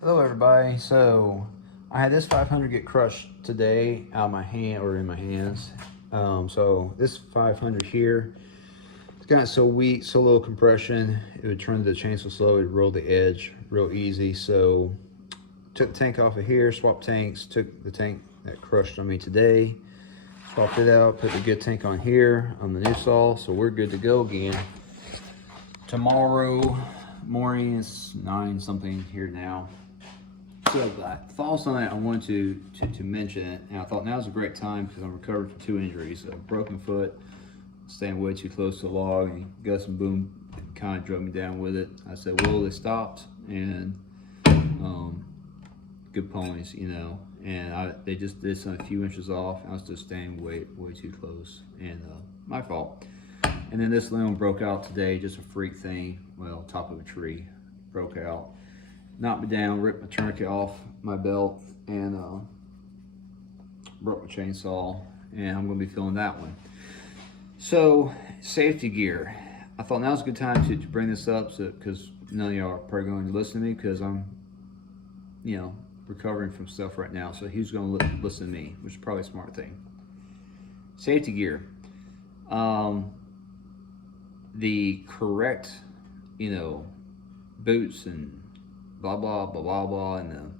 Hello, everybody. So I had this 500 get crushed today out of my hand or in my hands. So this 500 here, it's got so weak, so little compression, it would turn the chainsaw slow, it would roll the edge real easy. So took the tank off of here, swapped tanks, took the tank that crushed on me today, swapped it out, put the good tank on here on the new saw. So we're good to go again. Tomorrow morning, it's 9 something here now. So thoughts on that, I wanted to mention it, and I thought now's a great time because I'm recovered from 2 injuries: a broken foot, staying way too close to the log, and Gus and Boom kind of drug me down with it. I said, well, they stopped, and good ponies, and they just did some a few inches off. I was just staying way too close, and my fault. And then this limb broke out today, just a freak thing. Well, top of a tree broke out, knocked me down, ripped my tourniquet off my belt, and broke my chainsaw, and I'm going to be feeling that one. So, safety gear. I thought now's a good time to bring this up because none of y'all are probably going to listen to me because I'm, recovering from stuff right now. So who's going to listen to me, which is probably a smart thing. Safety gear. The correct, boots and blah blah blah blah blah, and the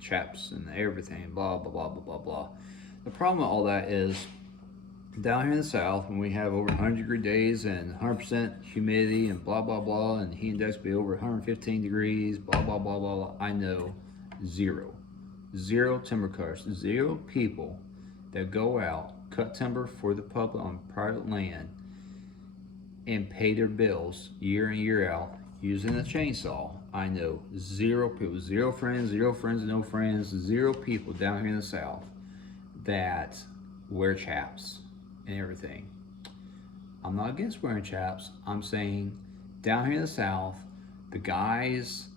chaps and everything, blah blah blah blah blah blah. The problem with all that is down here in the South, when we have over 100-degree days and 100% humidity and blah blah blah, and the heat index be over 115 degrees, blah blah blah blah blah. I know zero timber cutters, zero people that go out, cut timber for the public on private land, and pay their bills year in year out using a chainsaw. I know zero people, zero friends, no friends, zero people down here in the South that wear chaps and everything. I'm not against wearing chaps. I'm saying down here in the South, the guys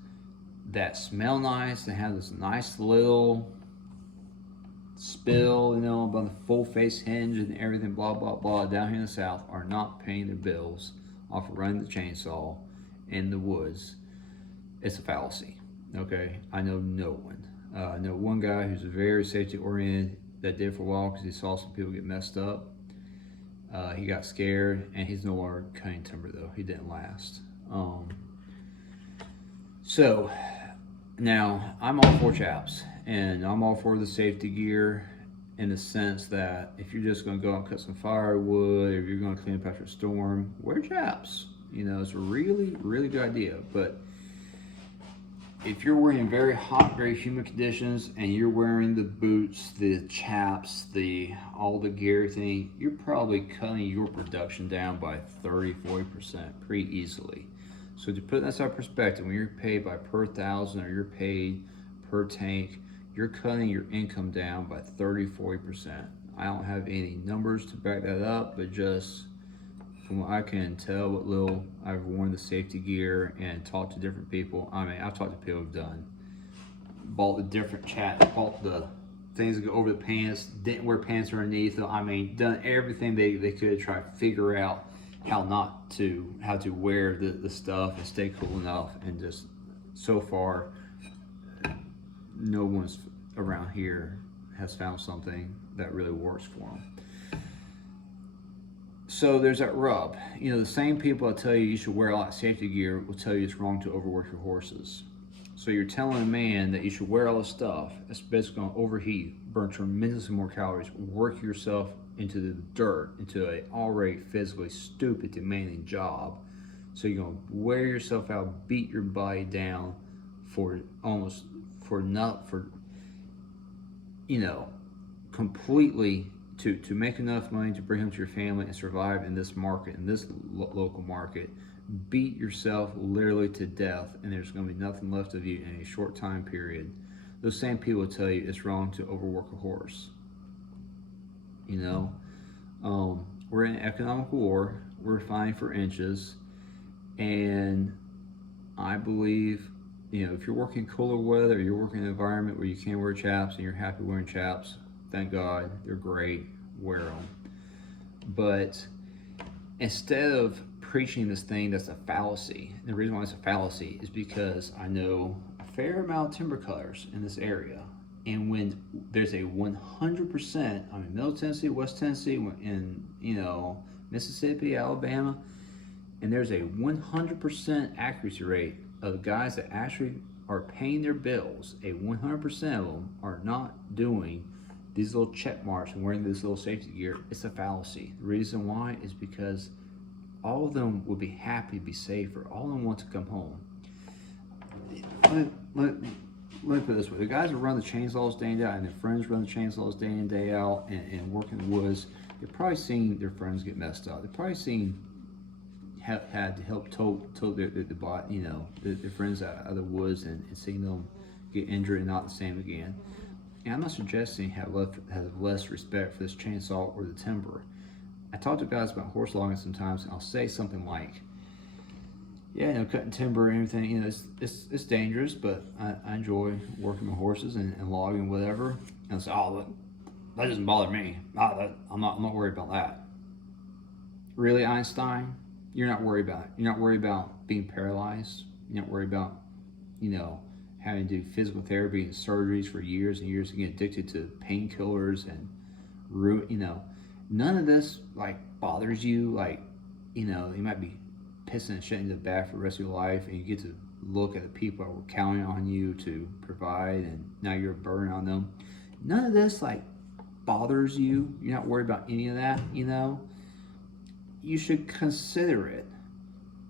that smell nice and have this nice little spill, about the full face hinge and everything, blah blah blah, down here in the South are not paying their bills off of running the chainsaw in the woods. It's a fallacy. Okay, I know no one. I know one guy who's very safety oriented that did for a while because he saw some people get messed up. He got scared, and he's no longer cutting timber though. He didn't last. So now I'm all for chaps, and I'm all for the safety gear in the sense that if you're just going to go out and cut some firewood, or if you're going to clean up after a storm, wear chaps. It's a really good idea. But if you're wearing very hot, very humid conditions, and you're wearing the boots, the chaps, all the gear thing, you're probably cutting your production down by 30-40% pretty easily. So to put that in perspective, when you're paid by per thousand or you're paid per tank, you're cutting your income down by 30-40%. I don't have any numbers to back that up, but just from what I can tell, what little I've worn the safety gear and talked to different people. I mean, I've talked to people who've bought the different bought the things that go over the pants, didn't wear pants underneath them. I mean, done everything they could to try to figure out how to wear the stuff and stay cool enough, and just so far no one's around here has found something that really works for them. So there's that rub. The same people that tell you should wear a lot of safety gear will tell you it's wrong to overwork your horses. So you're telling a man that you should wear all this stuff that's basically going to overheat, burn tremendously more calories, work yourself into the dirt, into a already physically stupid, demanding job. So you're going to wear yourself out, beat your body down completely to make enough money to bring home to your family and survive in this market, in this local market. Beat yourself literally to death, and there's going to be nothing left of you in a short time period. Those same people will tell you it's wrong to overwork a horse. We're in an economic war. We're fighting for inches, and I believe, if you're working cooler weather, or you're working in an environment where you can't wear chaps and you're happy wearing chaps, thank God, they're great. Wear them. But instead of preaching this thing that's a fallacy, the reason why it's a fallacy is because I know a fair amount of timber cutters in this area. And when there's a 100%, I mean, Middle Tennessee, West Tennessee, in, Mississippi, Alabama, and there's a 100% accuracy rate of guys that actually are paying their bills, a 100% of them are not doing these little check marks and wearing this little safety gear. It's a fallacy. The reason why is because all of them would be happy to be safer. All of them want to come home. Let me put it this way. The guys that run the chainsaws day in day out and their friends run the chainsaws day in day out and work in the woods, they've probably seen their friends get messed up. They've probably seen had to help tow their friends out of the woods and seeing them get injured and not the same again. And I'm not suggesting have less respect for this chainsaw or the timber. I talk to guys about horse logging sometimes, and I'll say something like, "Yeah, cutting timber and everything, it's dangerous, but I enjoy working with horses and logging whatever." And I say, "Oh, that doesn't bother me. I'm not worried about that." Really, Einstein? You're not worried about it. You're not worried about being paralyzed. You're not worried about, having to do physical therapy and surgeries for years and years and get addicted to painkillers and none of this bothers you. You might be pissing and shitting the bed for the rest of your life, and you get to look at the people that were counting on you to provide, and now you're a burden on them. None of this bothers you. You're not worried about any of that. You should consider it.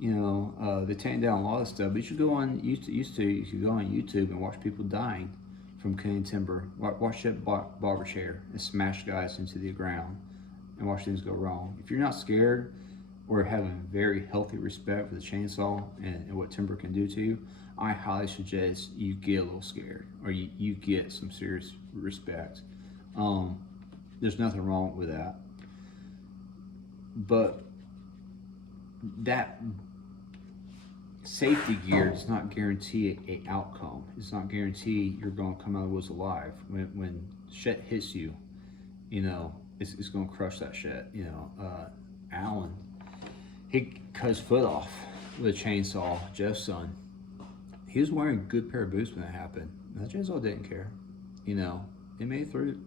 They're taking down a lot of stuff, but you should go on you should go on YouTube and watch people dying from cutting timber. Watch that barber chair and smash guys into the ground and watch things go wrong. If you're not scared or having very healthy respect for the chainsaw and what timber can do to you, I highly suggest you get a little scared or you get some serious respect. There's nothing wrong with that. But that safety gear does not guarantee a outcome. It's not guarantee you're going to come out of the woods alive. When shit hits you, it's going to crush that shit. Alan, he cut his foot off with a chainsaw. Jeff's son, he was wearing a good pair of boots when that happened. That chainsaw didn't care. It made it through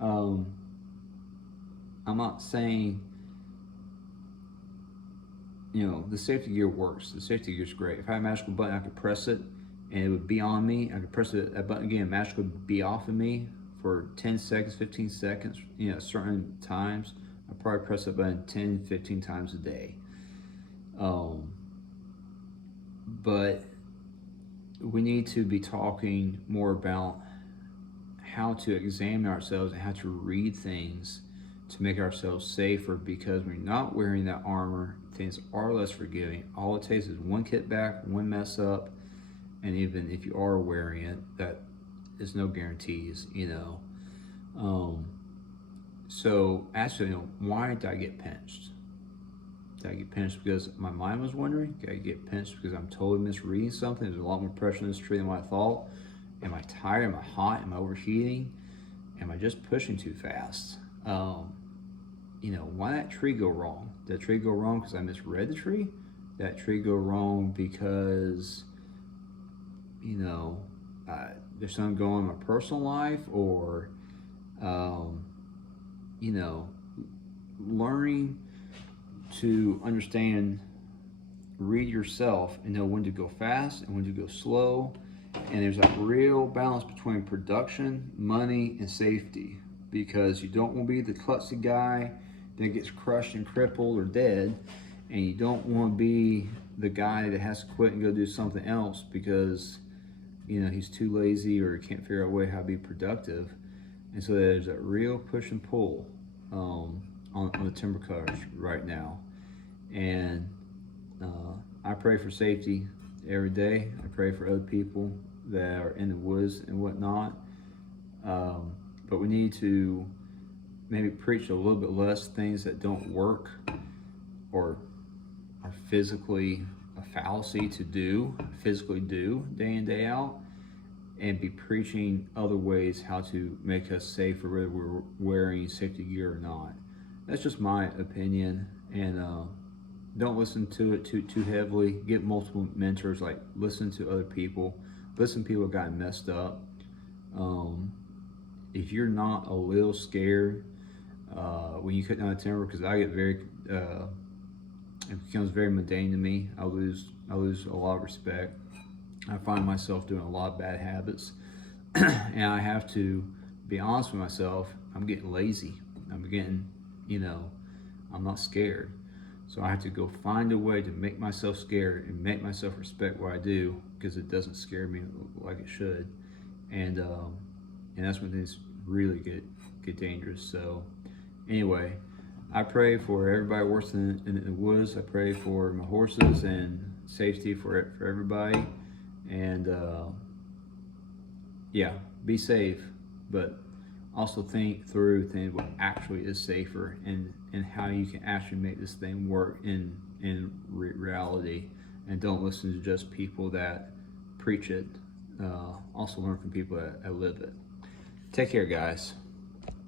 him. I'm not saying, the safety gear works. The safety gear is great. If I had a magical button, I could press it and it would be on me. I could press that button again, magically be off of me for 10 seconds, 15 seconds, certain times. I probably press that button 10, 15 times a day. But we need to be talking more about how to examine ourselves and how to read things to make ourselves safer, because when you're not wearing that armor, things are less forgiving. All it takes is one kickback, one mess up, and even if you are wearing it, that is no guarantees, So actually, why did I get pinched? Did I get pinched because my mind was wandering? Did I get pinched because I'm totally misreading something? There's a lot more pressure in this tree than what I thought. Am I tired? Am I hot? Am I overheating? Am I just pushing too fast? Why did that tree go wrong? Did that tree go wrong because I misread the tree? Did that tree go wrong because, there's something going on in my personal life, or, learning to understand, read yourself and know when to go fast and when to go slow. And there's that real balance between production, money, and safety, because you don't want to be the klutzy guy that gets crushed and crippled or dead, and you don't want to be the guy that has to quit and go do something else because he's too lazy or can't figure out a way how to be productive. And so there's that real push and pull on the timber cutters right now. And I pray for safety every day. I pray for other people that are in the woods and whatnot. But we need to maybe preach a little bit less things that don't work or are physically a fallacy to physically do day in, day out, and be preaching other ways how to make us safer, whether we're wearing safety gear or not. That's just my opinion, and don't listen to it too heavily. Get multiple mentors. Like listen to other people. Listen to people that got messed up. Um, if you're not a little scared when you cut down a timber, because I get very, it becomes very mundane to me. I lose a lot of respect. I find myself doing a lot of bad habits, and I have to be honest with myself. I'm getting lazy. I'm getting, you know, I'm not scared. So I have to go find a way to make myself scared and make myself respect what I do because it doesn't scare me like it should, and um, and that's when things really get dangerous. So anyway, I pray for everybody working in the woods. I pray for my horses and safety for everybody, and yeah, be safe, but also think through things what actually is safer and how you can actually make this thing work in reality, and don't listen to just people that preach it. Also learn from people that live it. Take care, guys.